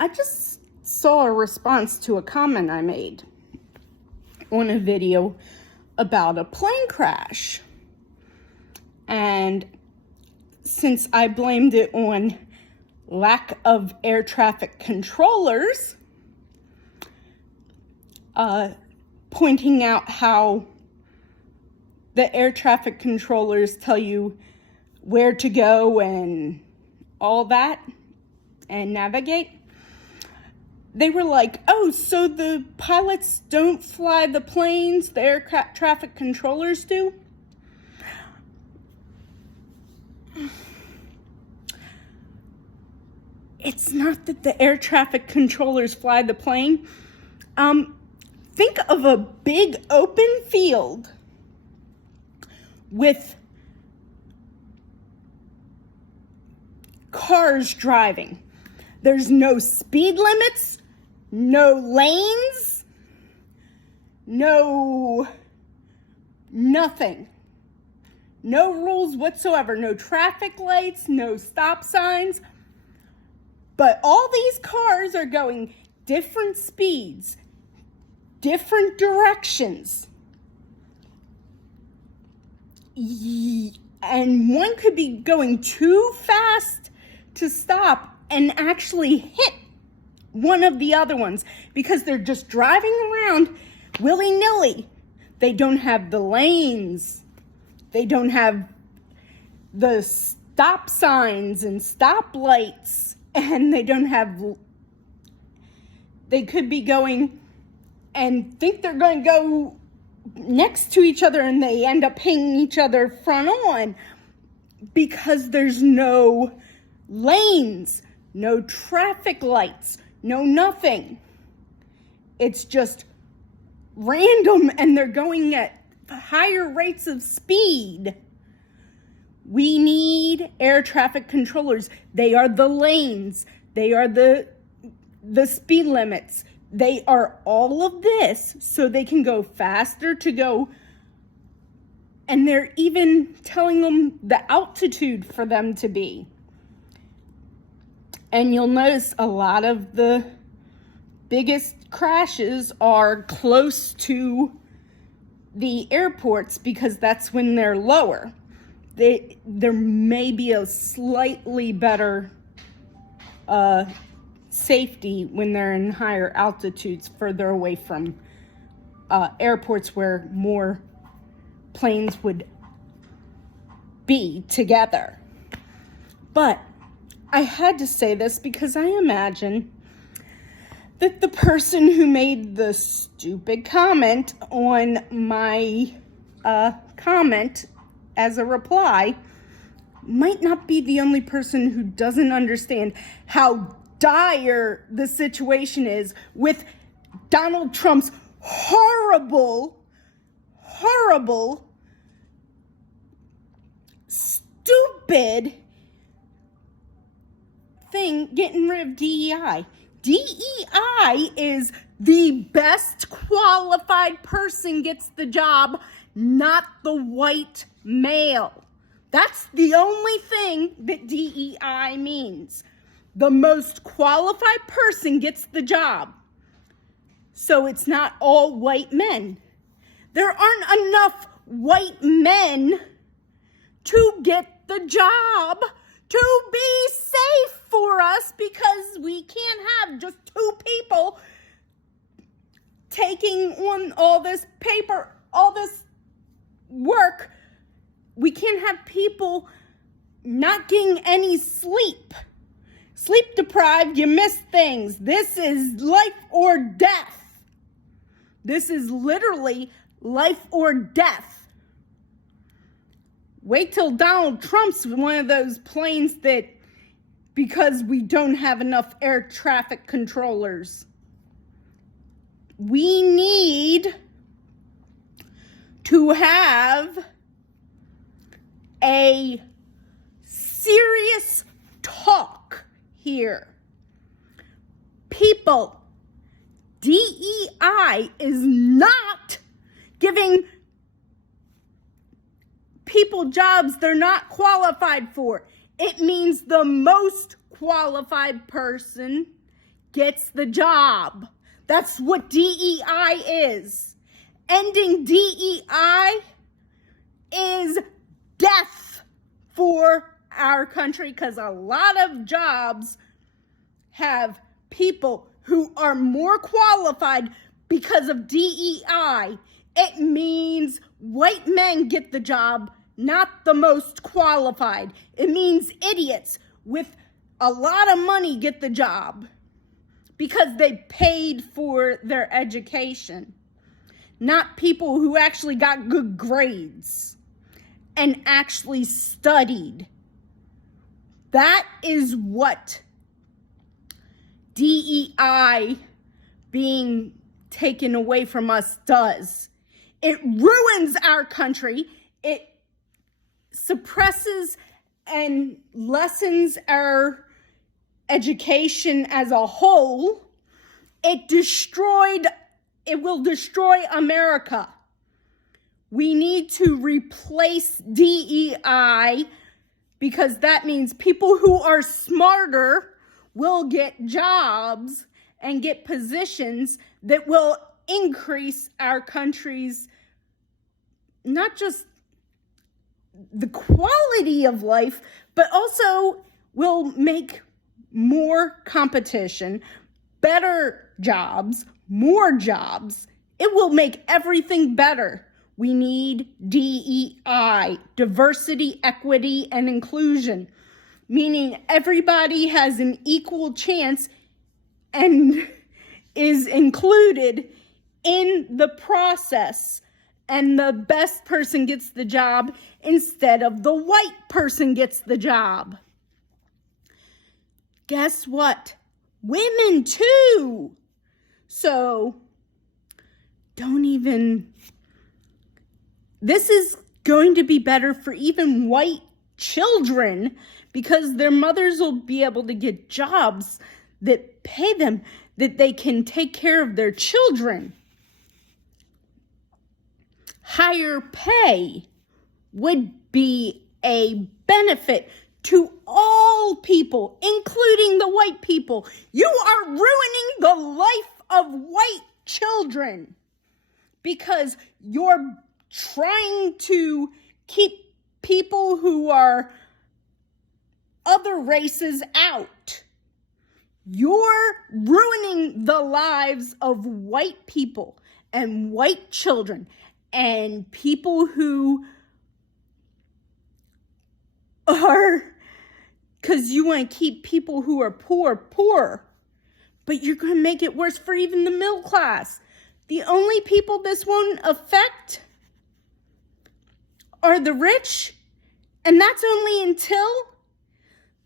I just saw a response to a comment I made on a video about a plane crash. And since I blamed it on lack of air traffic controllers, pointing out how the air traffic controllers tell you where to go and all that and navigate. They were like, oh, so the pilots don't fly the planes, the air traffic controllers do? It's not that the air traffic controllers fly the plane. Think of a big open field with cars driving. There's no speed limits, no lanes, nothing. No rules whatsoever, no traffic lights, no stop signs. But all these cars are going different speeds, different directions. And one could be going too fast to stop and actually hit one of the other ones because they're just driving around willy-nilly. They don't have the lanes. They don't have the stop signs and stop lights. And they could be going and think they're going to go next to each other and they end up hitting each other front on because there's no lanes, no traffic lights, no nothing. It's just random and they're going at higher rates of speed. We need air traffic controllers. They are the lanes. They are the speed limits. They are all of this so they can go faster to go. And they're even telling them the altitude for them to be. And you'll notice a lot of the biggest crashes are close to the airports because that's when they're lower. There may be a slightly better safety when they're in higher altitudes, further away from airports where more planes would be together. But I had to say this because I imagine that the person who made the stupid comment on my comment as a reply might not be the only person who doesn't understand how dire the situation is with Donald Trump's horrible, stupid thing getting rid of DEI. DEI is the best qualified person gets the job, not the white male. That's the only thing that DEI means. The most qualified person gets the job. So it's not all white men. There aren't enough white men to get the job to be safe for us because we can't have just two people taking on all this paper, all this work. We can't have people not getting any sleep. Sleep deprived, you miss things. This is life or death. This is literally life or death. Wait till Donald Trump's one of those planes that, because we don't have enough air traffic controllers. We need to have a serious talk here. People, DEI is not giving people jobs they're not qualified for. It means the most qualified person gets the job. That's what DEI is. Ending DEI is death for our country, because a lot of jobs have people who are more qualified because of DEI. It means white men get the job, not the most qualified. It means idiots with a lot of money get the job because they paid for their education, not people who actually got good grades and actually studied. That is what DEI being taken away from us does. It ruins our country. It suppresses and lessens our education as a whole. It will destroy America. We need to replace DEI, because that means people who are smarter will get jobs and get positions that will increase our country's, not just the quality of life, but also will make more competition, better jobs, more jobs. It will make everything better. We need DEI, diversity, equity, and inclusion, meaning everybody has an equal chance and is included in the process, and the best person gets the job instead of the white person gets the job. Guess what? Women too. So this is going to be better for even white children, because their mothers will be able to get jobs that pay them, that they can take care of their children. Higher pay would be a benefit to all people, including the white people. You are ruining the life of white children because you're trying to keep people who are other races out. You're ruining the lives of white people and white children and people who are, because you want to keep people who are poor, but you're going to make it worse for even the middle class. The only people this won't affect are the rich, and that's only until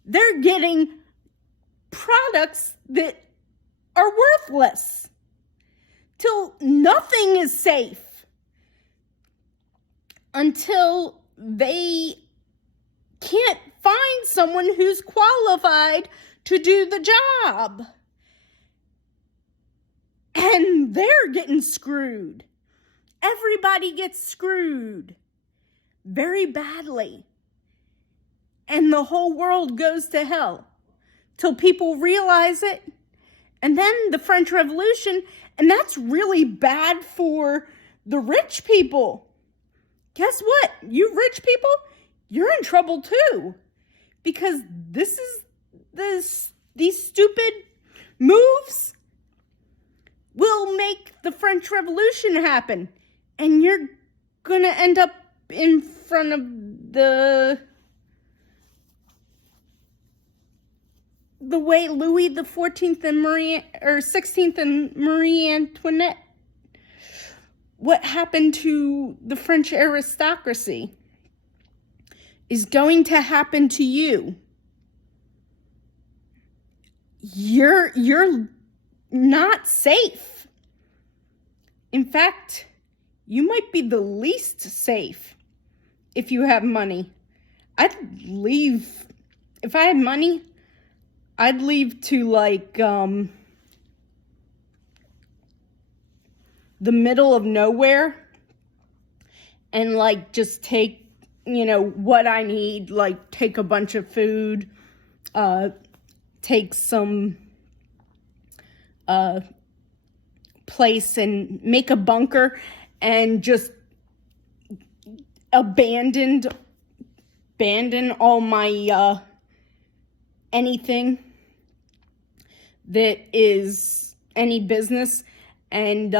they're getting products that are worthless, till nothing is safe, until they can't find someone who's qualified to do the job. And they're getting screwed. Everybody gets screwed very badly. And the whole world goes to hell till people realize it. And then the French Revolution, and that's really bad for the rich people. Guess what? You rich people, you're in trouble too. Because these stupid moves will make the French Revolution happen. And you're going to end up in front of the way Louis the 14th and 16th and Marie Antoinette, what happened to the French aristocracy is going to happen to you. You're not safe. In fact, you might be the least safe if you have money. I'd leave, if I had money, I'd leave to the middle of nowhere and just take, what I need, take a bunch of food, take some place and make a bunker and just abandon all my anything that is any business and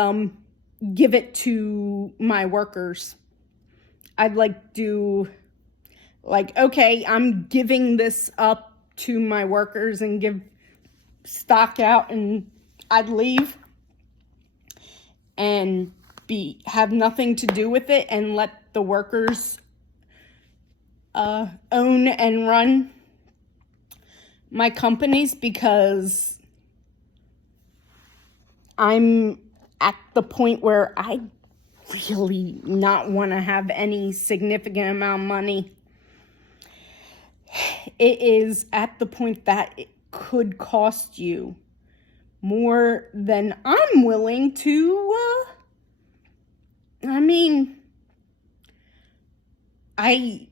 give it to my workers. I'd like to, okay, I'm giving this up to my workers and give stock out, and I'd leave and have nothing to do with it and let the workers own and run my companies, because I'm at the point where I really not want to have any significant amount of money. It is at the point that it could cost you more than I'm willing to, I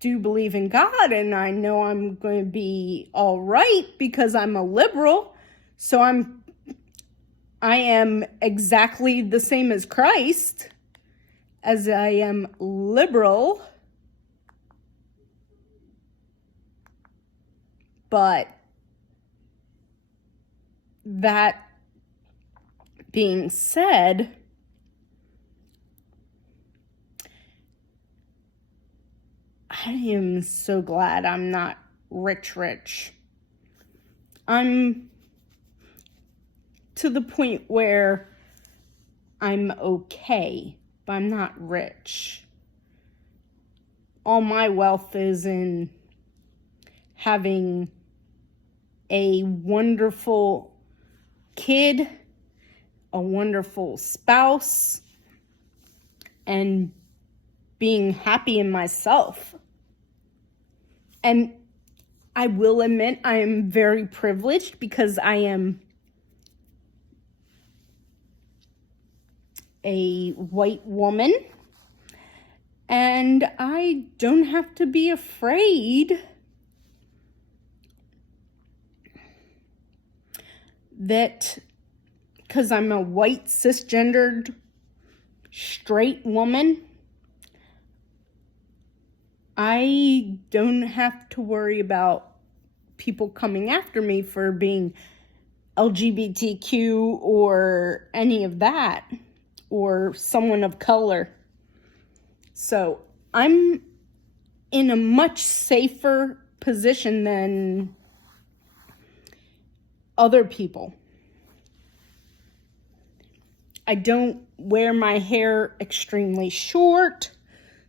do believe in God, and I know I'm going to be all right because I'm a liberal. So I am exactly the same as Christ, as I am liberal. But that being said, I am so glad I'm not rich. I'm to the point where I'm okay, but I'm not rich. All my wealth is in having a wonderful kid, a wonderful spouse, and being happy in myself. And I will admit I am very privileged because I am a white woman, and I don't have to be afraid that because I'm a white, cisgendered, straight woman, I don't have to worry about people coming after me for being LGBTQ or any of that, or someone of color. So I'm in a much safer position than other people. I don't wear my hair extremely short,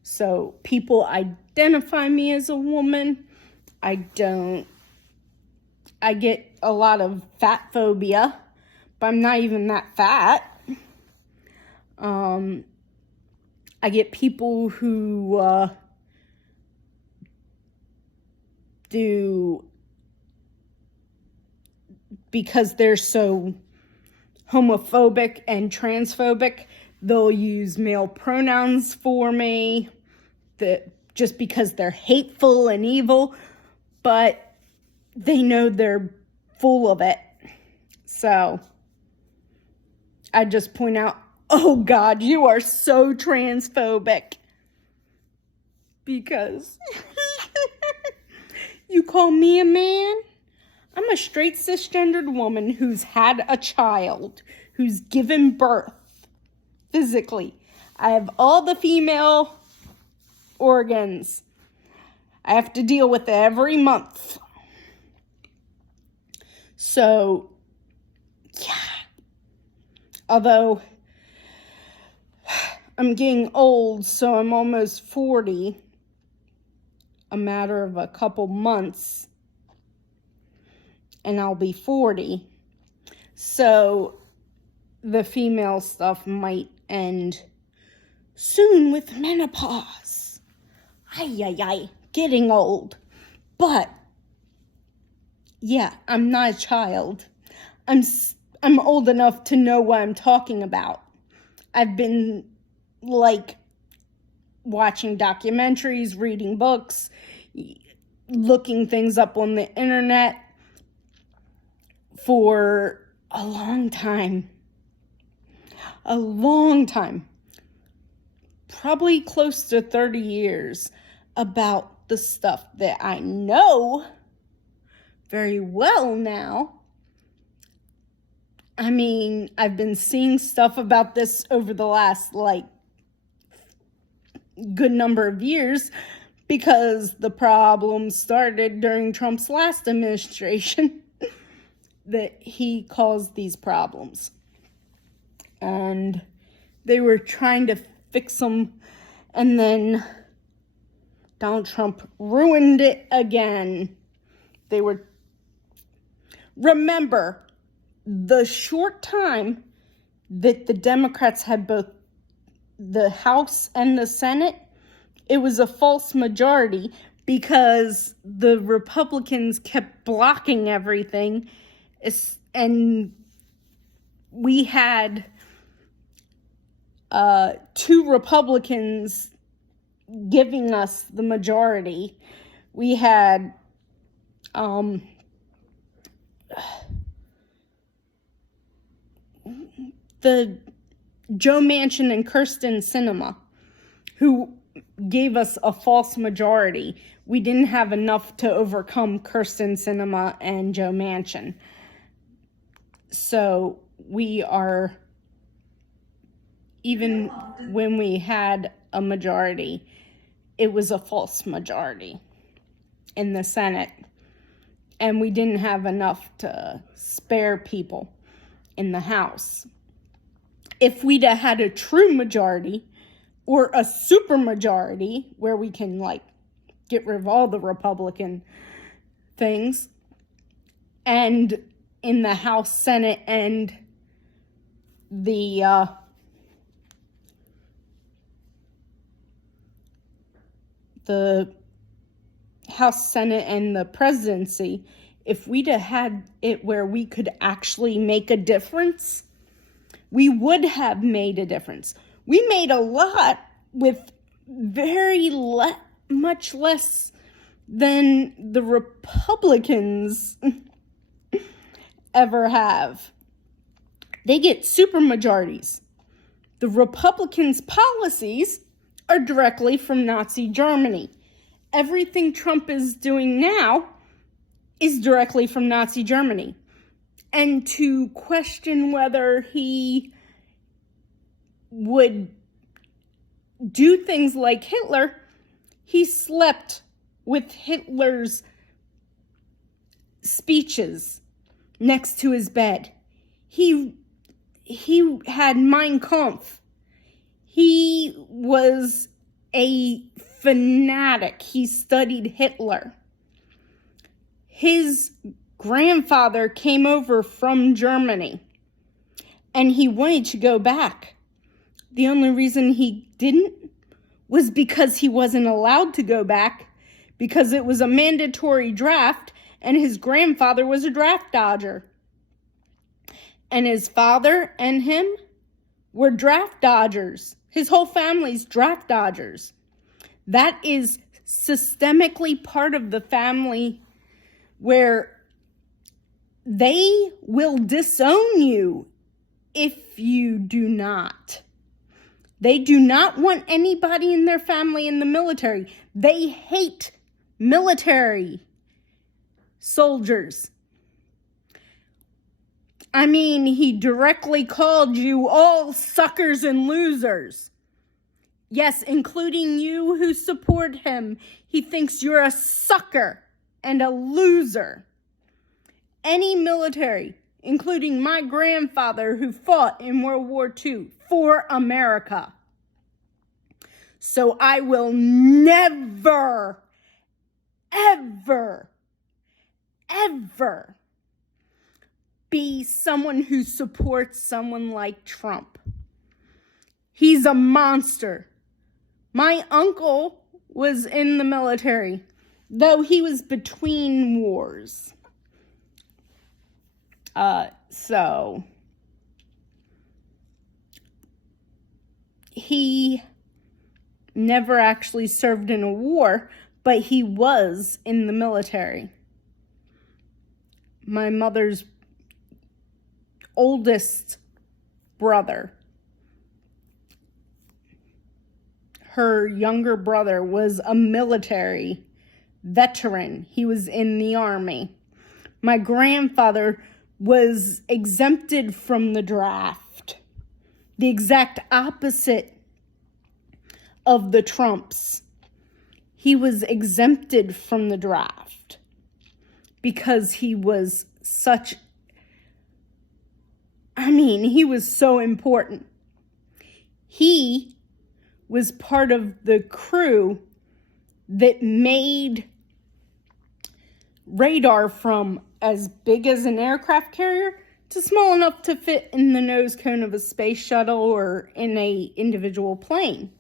so people identify me as a woman. I get a lot of fat phobia, but I'm not even that fat. I get people who do, because they're so homophobic and transphobic, they'll use male pronouns for me, just because they're hateful and evil, but they know they're full of it. So I just point out, oh God, you are so transphobic, because you call me a man? I'm a straight cisgendered woman who's had a child, who's given birth physically. I have all the female organs. I have to deal with it every month. So, yeah. Although I'm getting old, so I'm almost 40, a matter of a couple months, and I'll be 40. So the female stuff might end soon with menopause. Getting old. But yeah, I'm not a child. I'm old enough to know what I'm talking about. I've been watching documentaries, reading books, looking things up on the internet for a long time. A long time. Probably close to 30 years about the stuff that I know very well now. I mean, I've been seeing stuff about this over the last, good number of years because the problem started during Trump's last administration that he caused these problems. And they were trying to fix them, and then Donald Trump ruined it again. Remember, the short time that the Democrats had both the House and the Senate, it was a false majority because the Republicans kept blocking everything, and we had 2 Republicans giving us the majority. We had the Joe Manchin and Kirsten Sinema, who gave us a false majority. We didn't have enough to overcome Kirsten Sinema and Joe Manchin. So we are, even when we had a majority, it was a false majority in the Senate. And we didn't have enough to spare people in the House. If we'd have had a true majority or a super majority where we can get rid of all the Republican things, and in the House, Senate, and the House, Senate, and the presidency, if we'd have had it where we could actually make a difference, we would have made a difference. We made a lot with much less than the Republicans ever have. They get super majorities. The Republicans' policies are directly from Nazi Germany. Everything Trump is doing now is directly from Nazi Germany. And to question whether he would do things like Hitler, he slept with Hitler's speeches next to his bed. He had Mein Kampf. He was a fanatic. He studied Hitler. His grandfather came over from Germany, and he wanted to go back. The only reason he didn't was because he wasn't allowed to go back, because it was a mandatory draft, and his grandfather was a draft dodger. And his father and him were draft dodgers. His whole family's draft dodgers. That is systemically part of the family where they will disown you if you do not. They do not want anybody in their family in the military. They hate military soldiers. I mean, he directly called you all suckers and losers. Yes, including you who support him. He thinks you're a sucker and a loser. Any military, including my grandfather who fought in World War II for America. So I will never, ever, ever be someone who supports someone like Trump. He's a monster. My uncle was in the military, though he was between wars. So he never actually served in a war, but he was in the military. My mother's oldest brother. Her younger brother was a military veteran. He was in the Army. My grandfather was exempted from the draft. The exact opposite of the Trumps. He was exempted from the draft because he was he was so important. He was part of the crew that made radar from as big as an aircraft carrier to small enough to fit in the nose cone of a space shuttle or in an individual plane.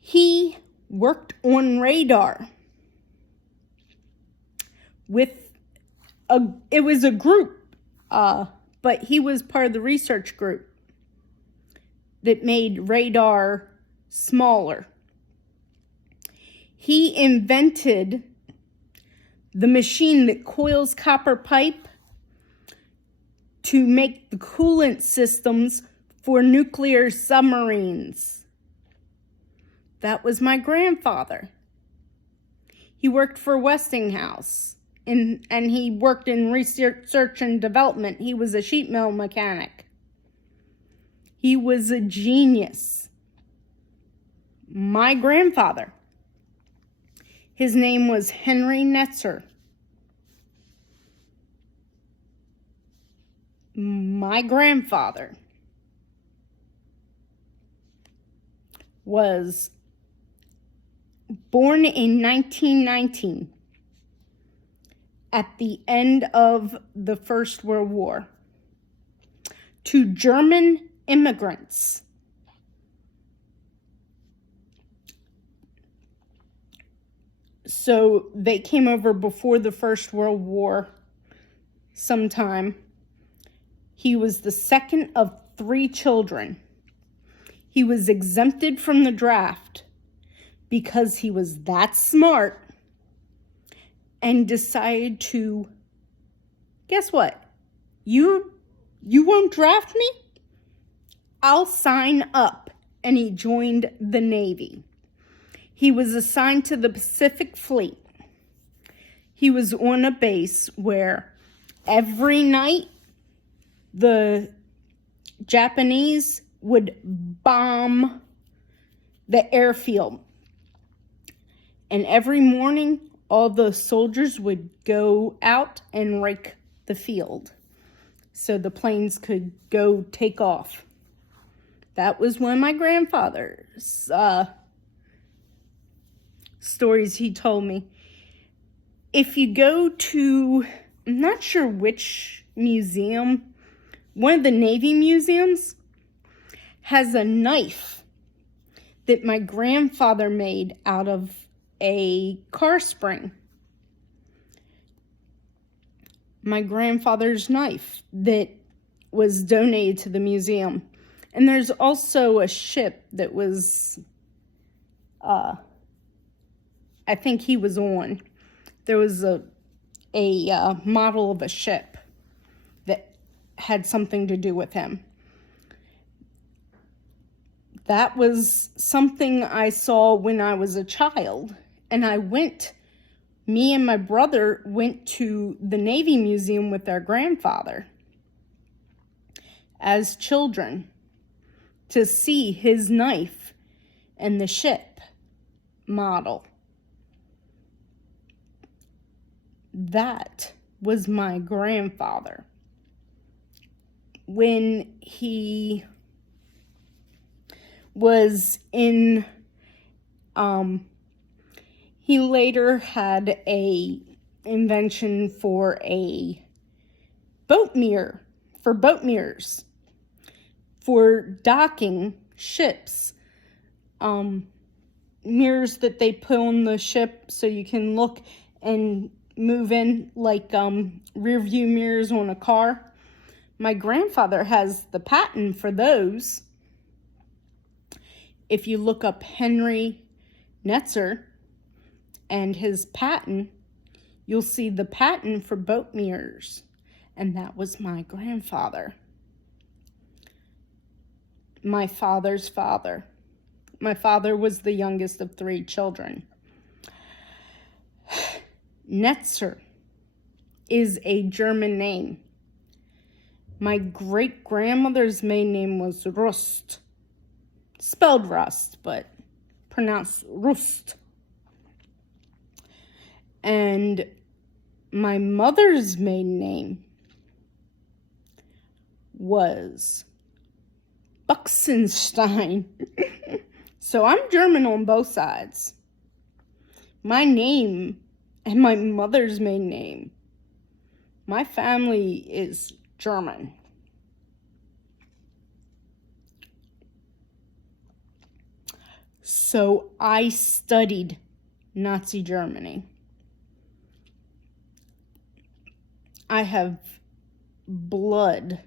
He worked on radar it was a group, but he was part of the research group that made radar smaller. He invented the machine that coils copper pipe to make the coolant systems for nuclear submarines. That was my grandfather. He worked for Westinghouse, and he worked in research and development. He was a sheet metal mechanic. He was a genius. My grandfather, his name was Henry Netzer. My grandfather was born in 1919 at the end of the First World War to German immigrants. So they came over before the First World War sometime. He was the second of 3 children. He was exempted from the draft because he was that smart and decided to, guess what? You won't draft me? I'll sign up. And he joined the Navy. He was assigned to the Pacific Fleet. He was on a base where every night the Japanese would bomb the airfield. And every morning, all the soldiers would go out and rake the field so the planes could go take off. That was one of my grandfather's stories he told me. If you go to, I'm not sure which museum, one of the Navy museums has a knife that my grandfather made out of a car spring. My grandfather's knife that was donated to the museum. And there's also a ship that was, I think he was on. There was a model of a ship that had something to do with him. That was something I saw when I was a child. And me and my brother went to the Navy Museum with our grandfather as children to see his knife and the ship model. That was my grandfather. When he was in, he later had a invention for a boat mirror, for boat mirrors, for docking ships. Mirrors that they put on the ship so you can look and move in like rear view mirrors on a car. My grandfather has the patent for those. If you look up Henry Netzer and his patent, you'll see the patent for boat mirrors. and that was my grandfather. My father's father. My father was the youngest of 3 children. Netzer is a German name. My great-grandmother's maiden name was Rust. Spelled Rust, but pronounced Rust. And my mother's maiden name was Buxenstein. So I'm German on both sides. My name and my mother's maiden name. My family is German. So I studied Nazi Germany. I have blood.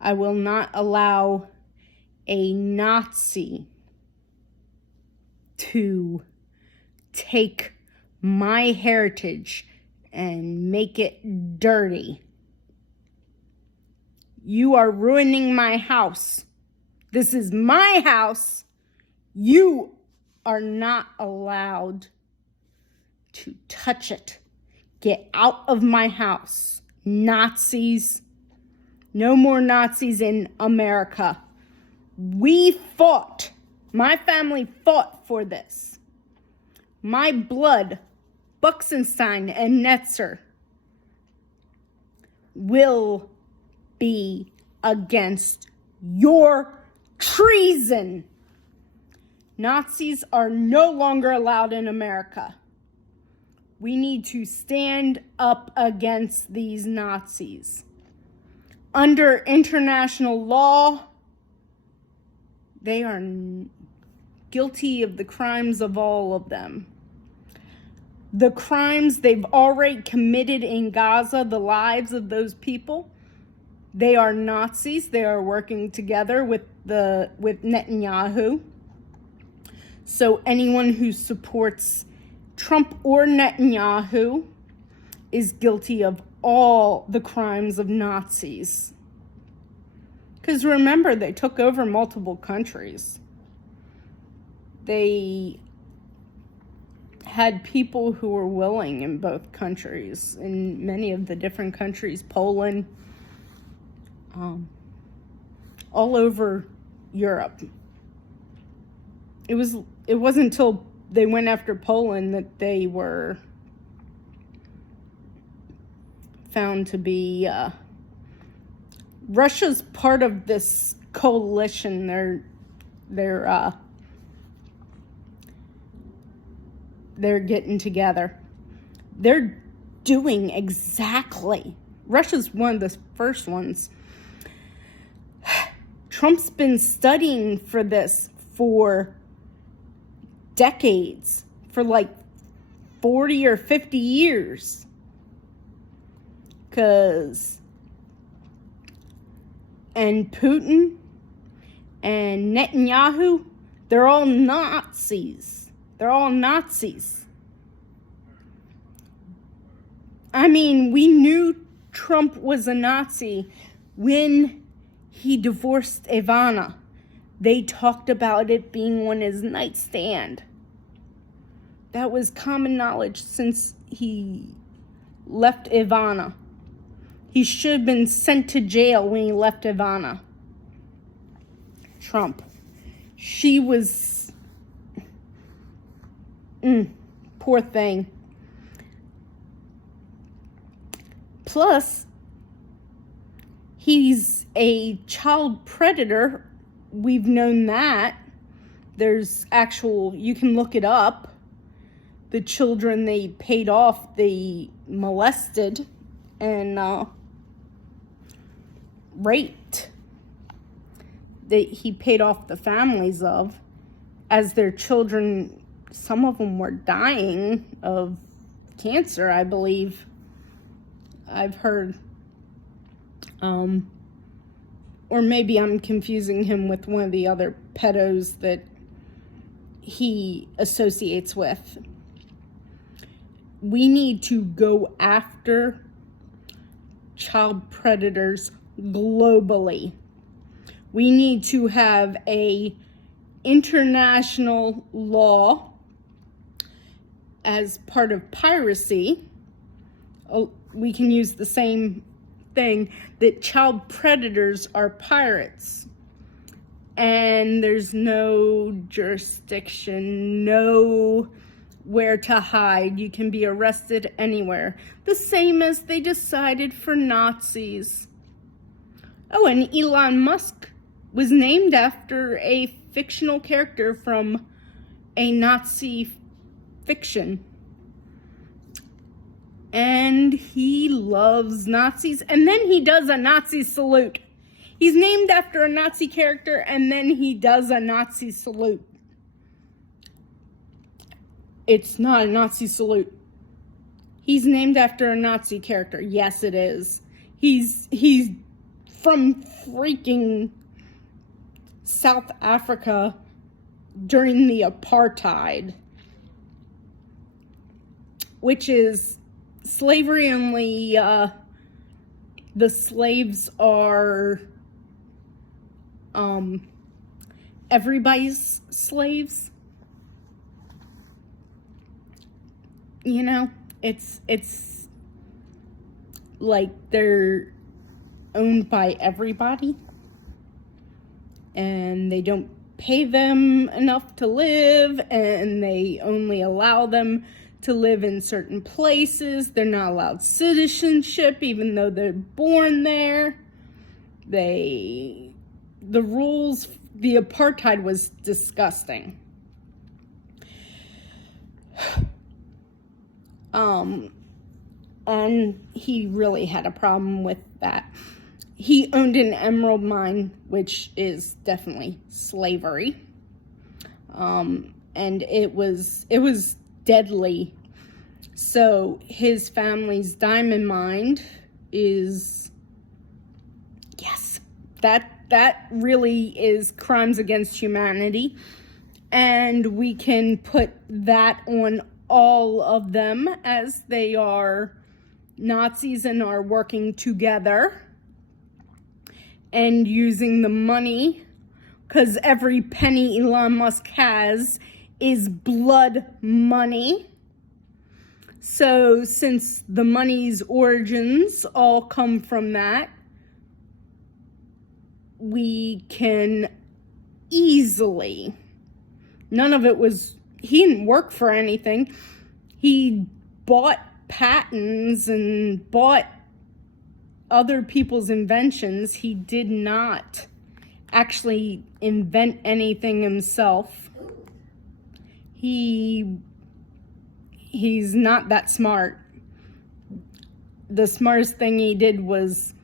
I will not allow a Nazi to take my heritage and make it dirty. You are ruining my house. This is my house. You are not allowed to touch it. Get out of my house. Nazis. No more Nazis in America. We fought. My family fought for this. My blood, Buxenstein and Netzer, will be against your treason. Nazis are no longer allowed in America. We need to stand up against these Nazis. Under international law, they are guilty of the crimes of all of them. The crimes they've already committed in Gaza, the lives of those people, they are Nazis. They are working together with Netanyahu. So anyone who supports Trump or Netanyahu is guilty of all the crimes of Nazis. Because remember, they took over multiple countries. They had people who were willing in both countries, in many of the different countries, Poland, all over Europe. It wasn't until they went after Poland that they were found to be Russia's part of this coalition. They're getting together. They're doing exactly. Russia's one of the first ones. Trump's been studying for this for decades, for like 40 or 50 years. And Putin and Netanyahu, they're all Nazis. They're all Nazis. I mean, we knew Trump was a Nazi when he divorced Ivana. They talked about it being on his nightstand. That was common knowledge since he left Ivana. He should have been sent to jail when he left Ivana. Trump. She was... poor thing. Plus, he's a child predator. We've known that. There's actual... You can look it up. The children they paid off, they molested and raped. He paid off the families of, as their children, some of them were dying of cancer, I believe. I've heard. Or maybe I'm confusing him with one of the other pedos that he associates with. we need to go after child predators globally. We need to have a international law as part of piracy. We can use the same thing, that child predators are pirates. And there's no jurisdiction, no where to hide. You can be arrested anywhere. The same as they decided for Nazis. Oh, and Elon Musk was named after a fictional character from a Nazi fiction. And he loves Nazis. And then he does a Nazi salute. He's named after a Nazi character, and then he does a Nazi salute. It's not a Nazi salute. He's named after a Nazi character. Yes, it is. He's from freaking South Africa during the apartheid, which is slavery only. The slaves are everybody's slaves. You know, it's like they're owned by everybody, and they don't pay them enough to live, and they only allow them to live in certain places. They're not allowed citizenship, even though they're born there. The rules, the apartheid was disgusting. And he really had a problem with that. He owned an emerald mine, which is definitely slavery. And it was deadly. So his family's diamond mine is, yes, that really is crimes against humanity. And we can put that on all of them, as they are Nazis and are working together and using the money, because every penny Elon Musk has is blood money. So since the money's origins all come from that, we can easily, none of it was, he didn't work for anything. He bought patents and bought other people's inventions. He did not actually invent anything himself. He's not that smart. The smartest thing he did was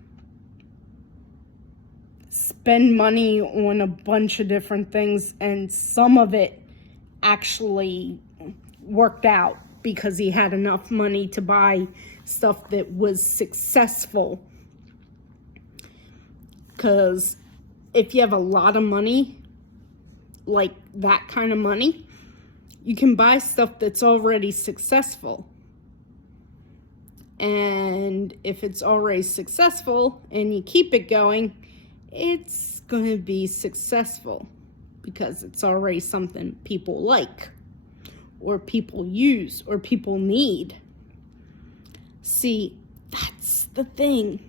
spend money on a bunch of different things, and some of it actually worked out because he had enough money to buy stuff that was successful. Because if you have a lot of money, like that kind of money, you can buy stuff that's already successful. And if it's already successful and you keep it going, it's going to be successful because it's already something people like, or people use, or people need. See, that's the thing.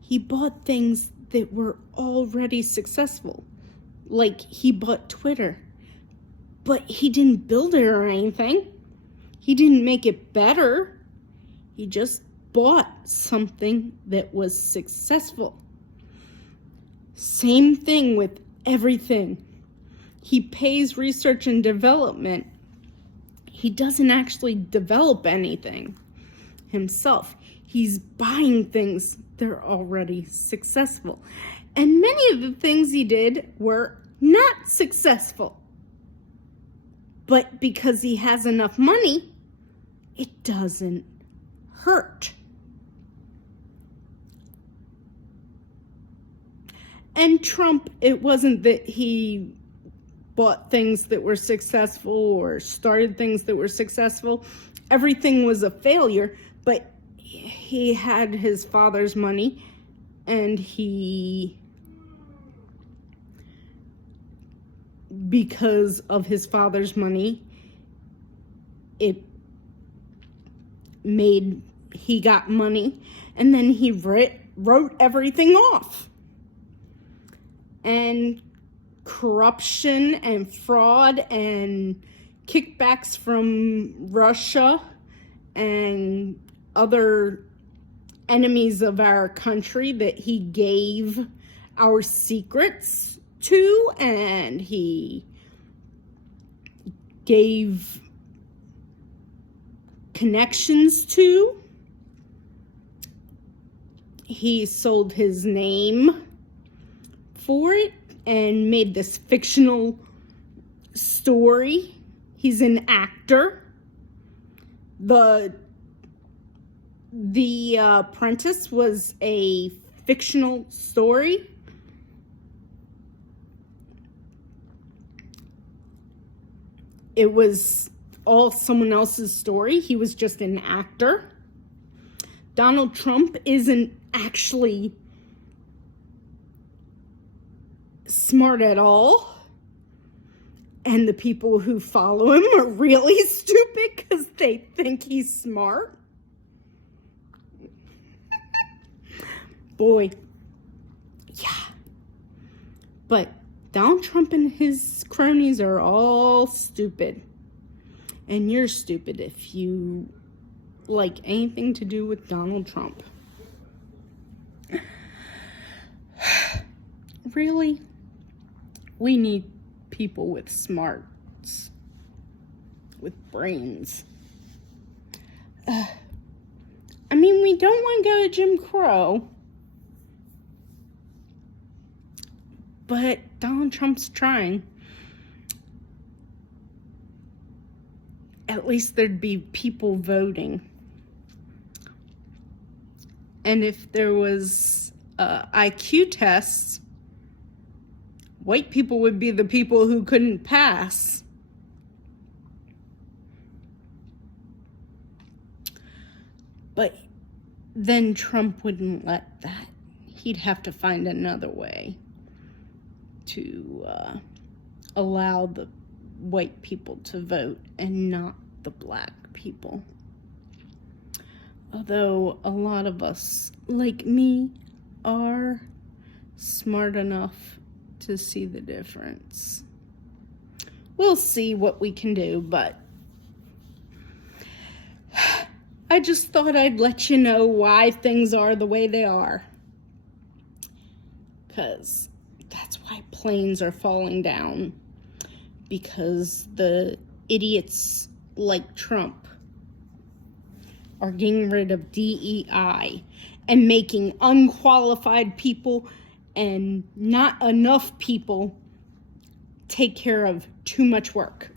He bought things that were already successful. Like, he bought Twitter, but he didn't build it or anything. He didn't make it better. He just bought something that was successful. Same thing with everything. He pays research and development. He doesn't actually develop anything himself. He's buying things that are already successful. And many of the things he did were not successful. But because he has enough money, it doesn't hurt. And Trump, it wasn't that he bought things that were successful or started things that were successful. everything was a failure, but he had his father's money, and because of his father's money, he got money, and then he wrote everything off. And corruption and fraud and kickbacks from Russia and other enemies of our country that he gave our secrets to, and he gave connections to. He sold his name for it and made this fictional story. He's an actor. The Apprentice was a fictional story. It was all someone else's story. He was just an actor. Donald Trump isn't actually smart at all. And the people who follow him are really stupid because they think he's smart. Boy. Yeah. But Donald Trump and his cronies are all stupid. And you're stupid if you like anything to do with Donald Trump. Really? We need people with smarts, with brains. I mean, we don't want to go to Jim Crow, but Donald Trump's trying. At least there'd be people voting. And if there was IQ tests, white people would be the people who couldn't pass. But then Trump wouldn't let that. He'd have to find another way to allow the white people to vote and not the black people. Although a lot of us, like me, are smart enough to see the difference. We'll see what we can do, but I just thought I'd let you know why things are the way they are. Because that's why planes are falling down. Because the idiots like Trump are getting rid of DEI and making unqualified people and not enough people take care of too much work.